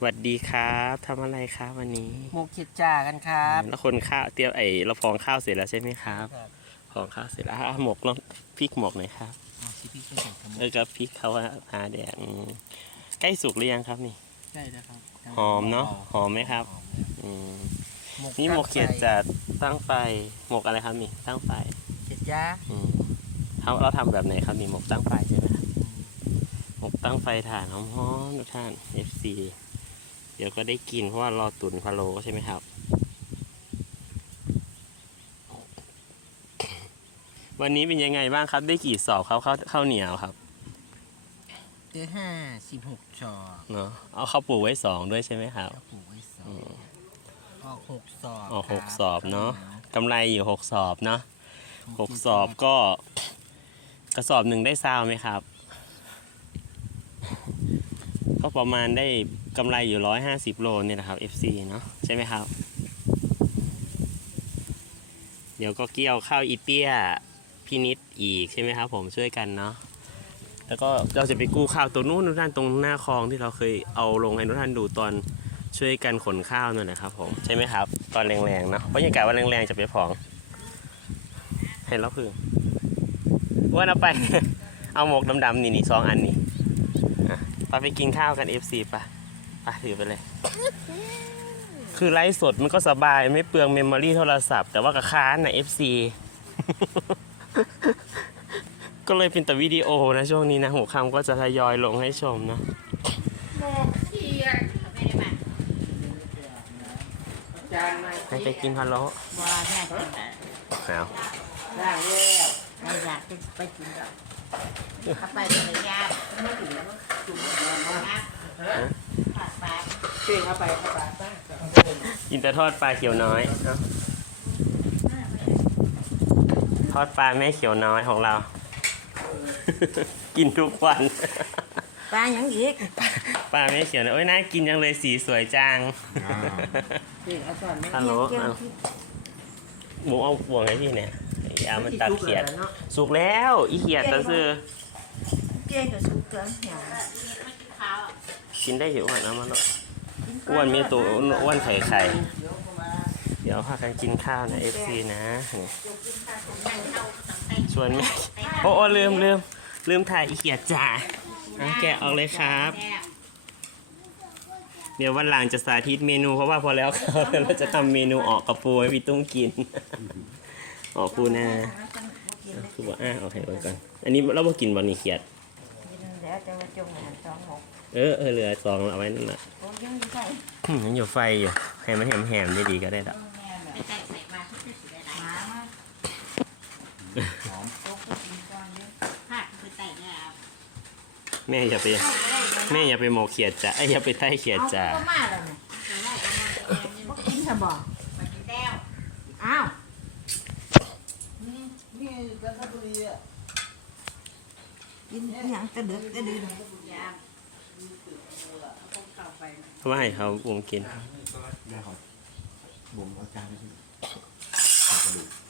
สวัสดีครับทำอะไรครับวันนี้หมูคิดจ่ากันครับแล้วคนข้าวเตรียมไอเราพองข้าวเสร็จแล้วใช่ไหมครับพองข้าวเสร็จแล้วอะหมกลองพริกหมกหน่อยครับเอาสิพี่ช่วยใส่ขมเออกับพริกเขาว่าหาแดดอืมใกล้สุกหรือยังครับนี่ ใช่แล้วครับหอมเนอะหอมไหมครับหอมอืมหนี่หมกเขียดจะตั้งไฟหมกอะไรครับนี่ตั้งไฟเขียดจ้าอืมเขาเราทำแบบไหนครับนี่หมกตั้งไฟใช่ไหมครับหมกตั้งไฟถ่านหอมๆทุกท่าน FC เดี๋ยวก็ได้กินเพราะว่ารอตุ๋นพะโล้ใช่ไหมครับ วันนี้เป็นยังไงบ้างครับ ได้กี่สอบครับข้าวข้าวเหนียวครับเดือห้าสิบหกชอเนาะเอาข้าวปลูกไว้สองด้วยใช่ไหมครับก็ปลูกไว้สออืงมออกหกสอบออกครับหกสอบเนอะกำไรอยู่หกสอบเนาะหหกสอบก็กระสอบหนึ่งได้ซาวไหมครับ ก็ประมาณได้กำไรอยู่ร้อยห้าสิบโลเนี่ยนะครับ FC เนาะใช่ไหมครับ เดี๋ยวก็เกี่ยวข้าวอีเตี้ยพี่นิดอีกใช่ไหมครับ ผมช่วยกันเนาะแล้วก็เราจะไปกู้ข้าวตัวนู้นทุกท่านตรงหน้าคลองที่เราเคยเอาลงให้ทุกท่านดูตอนช่วยกันขนข้าวนั่นนะครับ ผมใช่ไหมครับ ตอนแรงๆเนาะเพราะยังกะว่าแรงๆจะไปผองเห็นแล้วพึ่งอ้วนเอาไป เอาหมกดำๆนี่นี่สองอันนี่ ปไปกินข้าวกัน FC ปะไปถือไปเลย คือไลฟ์สดมันก็สบายไม่เปลืองเมมโมรี่โทรศัพท์ แต่ว่ากับค้านนะ FC ก็เลยเป็นแต่วิดีโอนะช่วงนี้นะหัวคำก็จะทยอยลงให้ชมนะจานมาให้ไปกินพะโล้ว่าแม่กินแต่เอาล่างแล้วไม่อยากจะไปกินกับเอาไปเป็นญาติไม่ถึงแล้ว ก็จุ่มนะผัดปลาเก่งเอาไปเอาไปป้ากินแต่ทอดปลาเขียวน้อยเอาทอดปลาแม่เขียวน้อยของเรา กินทุกวัน ปลาอย่างอีกปลาไม่เขียวนะโอ้ยน่ากินจังเลยสีสวยจัง เก่งเอาก่อนไหมฮัลโหลเอาบุ๋มเอาบ่วงให้พี่เนี่ยยามันตัดเขียดเนาะสุกแล้ว อีเขียดตะซื้อ เจ๊กับสุกเกินเหี่ยวกินได้อยู่อ้วนเอามาเลยอ้วนมีตัวอ้วนไข่ไข่เดี๋ยวพากันกินข้าวนะเอฟซีนะนี่ชวนแม่โอ้โอ้ลืมลืมลืมถ่ายอีเขียดจ่าเอาแกะออกเลยครับ เดี๋ยววันหลังจะสาธิตเมนูเพราะว่าพอแล้วเราจะทำเมนูออกกระปูให้พี่ตุ้มกิน ออกปูนาคือว่าอ่าโอเคไว้ก่อน อันนี้เราบ่กินบอนี่เขียดแล้ว จะมาจงหันสองหกเออเออเหลือสองเอาไว้นั่นแหละ โอ้ยังไม่ใช่อืมยังอยู่ไฟอยู่ให้มันแหมๆได้ดีก็ได้ละไม่ใช่ใส่มาที่สุดเลยหมามาหอมโต๊ะก็กินก้อนเยอะผัดคือไต่เนี่ยแม่อย่าไปแม่อย่าไปโมกเขียดจ้ะไอ้ยอย่าไปไต้เขียดจ้ะก็มาแล้วเนี่ยบ่กินเถอะบอกมากินแล้วอ้าว นี่กันทบุรีอะ กินอย่างกระดึกกระดึกเพราะว่าให้เขาอุ้มกิน ได้ครับบ่มเอาจานไปที่ใส่กระดูก